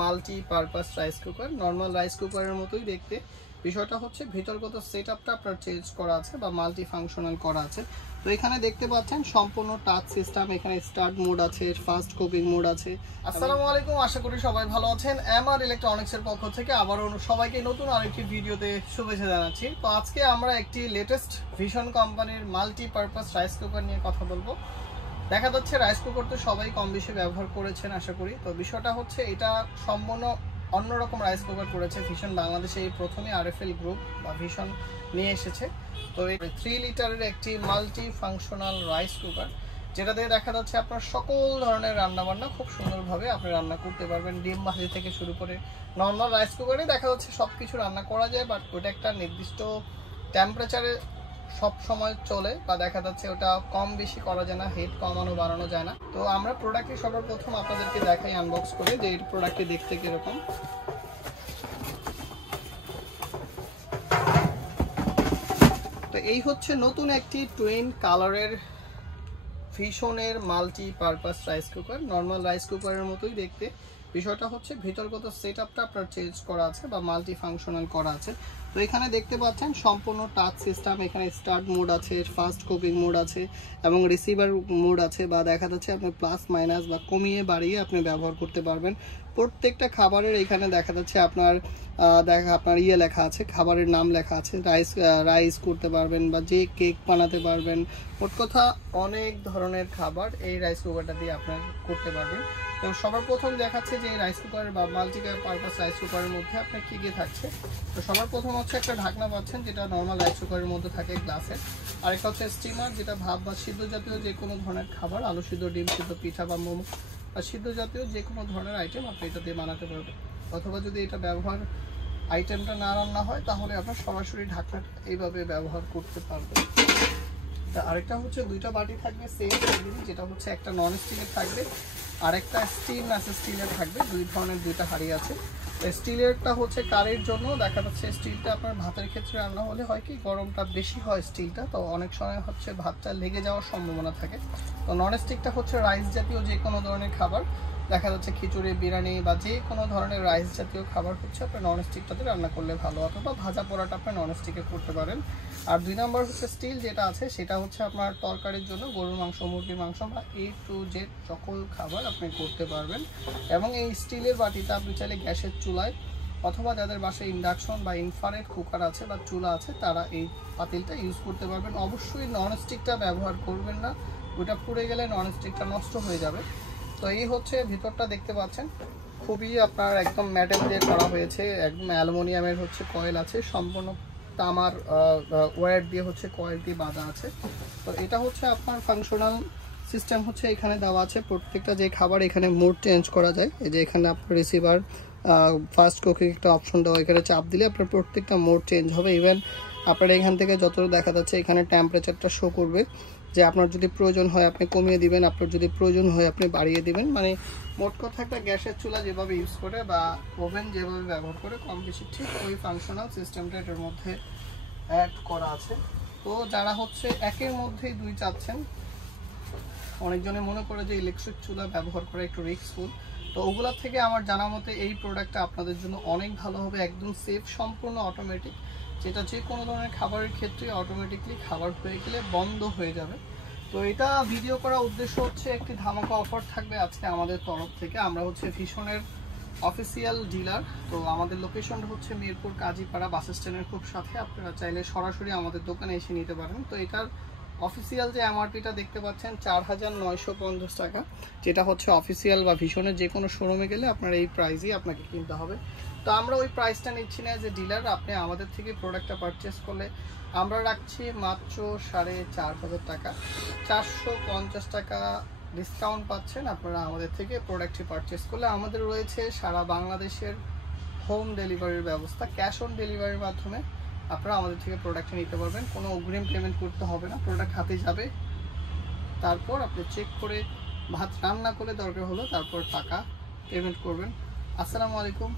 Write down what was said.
Multi purpose rice cooker, normal rice কুকারের মতোই দেখতে। বিষয়টা হচ্ছে ভিতরগত সেটআপটা আপনার চেঞ্জ করা আছে বা মাল্টি ফাংশনাল করা আছে। তো এখানে দেখতে পাচ্ছেন সম্পূর্ণ টাচ সিস্টেম, এখানে স্টার্ট মোড আছে, ফাস্ট কুকিং মোড আছে। আসসালামু আলাইকুম, আশা করি সবাই ভালো আছেন। এমআর ইলেকট্রনিক্সের পক্ষ থেকে আবারও সবাইকে নতুন আরেকটি ভিডিওতে শুভেচ্ছা জানাচ্ছি। তো আজকে আমরা একটি লেটেস্ট ভিশন কোম্পানির মাল্টি পারপাস রাইস কুকার নিয়ে কথা বলবো। দেখা যাচ্ছে রাইস কুকার তো সবাই কম বেশি ব্যবহার করেছেন আশা করি। তো বিষয়টা হচ্ছে এটা সম্পূর্ণ অন্যরকম রাইস কুকার করেছে ভিশন, বাংলাদেশে এই প্রথমে আরএফএল গ্রুপ বা ভিশন নিয়ে এসেছে। তো এই 3 লিটারের একটি মাল্টি ফাংশনাল রাইস কুকার, যেটা দিয়ে দেখা যাচ্ছে আপনার সকল ধরনের রান্নাবান্না খুব সুন্দরভাবে আপনি রান্না করতে পারবেন। ডিম ভাজি থেকে শুরু করে নর্মাল রাইস কুকারে দেখা যাচ্ছে সব কিছু রান্না করা যায়, বাট ওটা একটা নির্দিষ্ট টেম্পারেচারে সব সময় চলে বা দেখা যাচ্ছে ওটা কম বেশি করা যায় না, হিট কমানো বাড়ানো যায় না। তো আমরা প্রোডাক্টটি সর্বপ্রথম আপনাদেরকে দেখাই আনবক্স করে যে এই প্রোডাক্টটি দেখতে কিরকম। তো এই হচ্ছে নতুন একটি টুইন কালারের ভিশনের multi purpose rice cooker, normal rice কুকারের মতোই দেখতে। বিষয়টা হচ্ছে ভিতরগত সেটআপটা আপনার চেঞ্জ করা আছে বা মাল্টি ফাংশনাল করা আছে। তো এখানে দেখতে পাচ্ছেন সম্পূর্ণ টাচ সিস্টেম, এখানে স্টার্ট মোড আছে, ফাস্ট কুকিং মোড আছে এবং রিসিভার মোড আছে, বা দেখা যাচ্ছে আপনি প্লাস মাইনাস বা কমিয়ে বাড়িয়ে আপনি ব্যবহার করতে পারবেন। প্রত্যেকটা খাবারের এখানে দেখা যাচ্ছে আপনার লেখা আছে, খাবারের নাম লেখা আছে, রাইস করতে পারবেন বা যে কেক বানাতে পারবেন। মোট কথা অনেক ধরনের খাবার এই রাইস কুকারটা দিয়ে আপনার করতে পারবেন। তো সবার প্রথম দেখাচ্ছে যে এই রাইস কুকারের বা মাল্টি পারপাস রাইস কুকারের মধ্যে আপনার কী কী থাকছে। তো সবার প্রথম হচ্ছে একটা ঢাকনা পাচ্ছেন, যেটা নর্মাল রাইস কুকারের মধ্যে থাকে গ্লাসের। আরেকটা হচ্ছে স্টিমার, যেটা ভাত বা সিদ্ধ জাতীয় যে কোনো ধরনের খাবার, আলু সিদ্ধ, ডিম সিদ্ধ, পিঠা বা মোমো বা সিদ্ধ জাতীয় যে কোনো ধরনের আইটেম আপনি এটা দিয়ে বানাতে পারবেন। অথবা যদি এটা ব্যবহার আইটেমটা না রান্না হয় তাহলে আপনার সরাসরি ঢাকনাটা এইভাবে ব্যবহার করতে পারবেন। তা আরেকটা হচ্ছে দুইটা বাটি থাকবে সেম, যেটা হচ্ছে একটা নন স্টিলের থাকবে আর একটা স্টিলের থাকবে। দুই ধরনের দুইটা হাঁড়ি আছে। স্টিলেরটা হচ্ছে কারির জন্য, দেখা যাচ্ছে স্টিলটা আপনার ভাতের ক্ষেত্রে রান্না হলে হয় কি গরমটা বেশি হয় স্টিলটা, তো অনেক সময় হচ্ছে ভাতটা লেগে যাওয়ার সম্ভাবনা থাকে। তো নন স্টিকটা হচ্ছে রাইস জাতীয় যে কোনো ধরনের খাবার, দেখা যাচ্ছে খিচুড়ি, বিরিয়ানি বা যে কোনো ধরনের রাইস জাতীয় খাবার হচ্ছে আপনি নন স্টিকটাতে রান্না করলে ভালো, অথবা ভাজা পোড়াটা আপনি নন স্টিকে করতে পারেন। আর 2 নম্বর হচ্ছে স্টিল যেটা আছে, সেটা হচ্ছে আপনার তরকারির জন্য, গরুর মাংস, মুরগির মাংস বা A to Z সকল খাবার আপনি করতে পারবেন। এবং এই স্টিলের বাটিটা আপনি চাইলে গ্যাসের চুলায় অথবা যাদের বাসায় ইন্ডাকশন বা ইনফ্রারেড কুকার আছে বা চুলা আছে তারা এই পাতিলটা ইউজ করতে পারবেন। অবশ্যই নন স্টিকটা ব্যবহার করবেন না, ওইটা পুড়ে গেলে নন স্টিকটা নষ্ট হয়ে যাবে। তো এই হচ্ছে ভিতরটা দেখতে পাচ্ছেন, খুবই আপনার একদম মেটাল দিয়ে করা হয়েছে, একদম অ্যালুমিনিয়ামের হচ্ছে কয়েল আছে, সম্পূর্ণ তামার ওয়্যার দিয়ে হচ্ছে কয়েল দিয়ে বাঁধা আছে। তো এটা হচ্ছে আপনার ফাংশনাল সিস্টেম হচ্ছে এখানে দেওয়া আছে। প্রত্যেকটা যে খাবার এখানে মোড চেঞ্জ করা যায়, এই যে এখানে আপনার রিসিভার ফাস্ট কুকিং একটা অপশন দেওয়া, এখানে চাপ দিলে আপনার প্রত্যেকটা মোড চেঞ্জ হবে। ইভেন আপনার এখান থেকে যতটা দেখা যাচ্ছে এখানে টেম্পারেচারটা শো করবে, যে আপনার যদি প্রয়োজন হয় আপনি কমিয়ে দিবেন, আপনার যদি প্রয়োজন হয় আপনি বাড়িয়ে দিবেন। মানে মোট কথা একটা গ্যাসের চুলা যেভাবে ইউজ করে বা ওভেন যেভাবে ব্যবহার করে কম বেশি ঠিক ওই ফাংশনাল সিস্টেমটা এটার মধ্যে অ্যাড করা আছে। তো যারা হচ্ছে একের মধ্যেই দুই চাচ্ছেন, অনেকজনে মনে করে যে ইলেকট্রিক চুলা ব্যবহার করা একটু রিস্কফুল, তো ওগুলোর থেকে আমার জানা মতে এই প্রোডাক্টটা আপনাদের জন্য অনেক ভালো হবে, একদম সেফ, সম্পূর্ণ অটোমেটিক, যেটা যে কোনো ধরনের খাবারের ক্ষেত্রে অটোমেটিকলি খাবার হয়ে গেলে বন্ধ হয়ে যাবে। তো এটা ভিডিও করার উদ্দেশ্য হচ্ছে একটি ধামাকা অফার থাকবে আজকে আমাদের তরফ থেকে। আমরা হচ্ছে ভিশনের অফিসিয়াল ডিলার। তো আমাদের লোকেশনটা হচ্ছে মিরপুর কাজীপাড়া বাস স্ট্যান্ডের খুব সাথে, আপনারা চাইলে সরাসরি আমাদের দোকানে এসে নিতে পারেন। তো এটার অফিসিয়াল যে এমআরপিটা দেখতে পাচ্ছেন 4950 টাকা, যেটা হচ্ছে অফিসিয়াল বা ভিশনের যে কোনো শোরুমে গেলে আপনার এই প্রাইসেই আপনাকে কিনতে হবে। তো আমরা ওই প্রাইসটা নিচ্ছি না, যে ডিলার আপনি আমাদের থেকে প্রোডাক্টটা পারচেস করলে আমরা রাখছি মাত্র 4500 টাকা, 450 টাকা ডিসকাউন্ট পাচ্ছেন আপনারা আমাদের থেকে প্রোডাক্টটি পারচেস করলে। আমাদের রয়েছে সারা বাংলাদেশের হোম ডেলিভারির ব্যবস্থা, ক্যাশ অন ডেলিভারির মাধ্যমে আপনারা আমাদের থেকে প্রোডাক্টটা নিতে পারবেন। কোনো অগ্রিম পেমেন্ট করতে হবে না, প্রোডাক্ট হাতে যাবে, তারপর আপনি চেক করে ভাত রান্না করে দরকার হলো তারপর টাকা পেমেন্ট করবেন। আসসালামু আলাইকুম।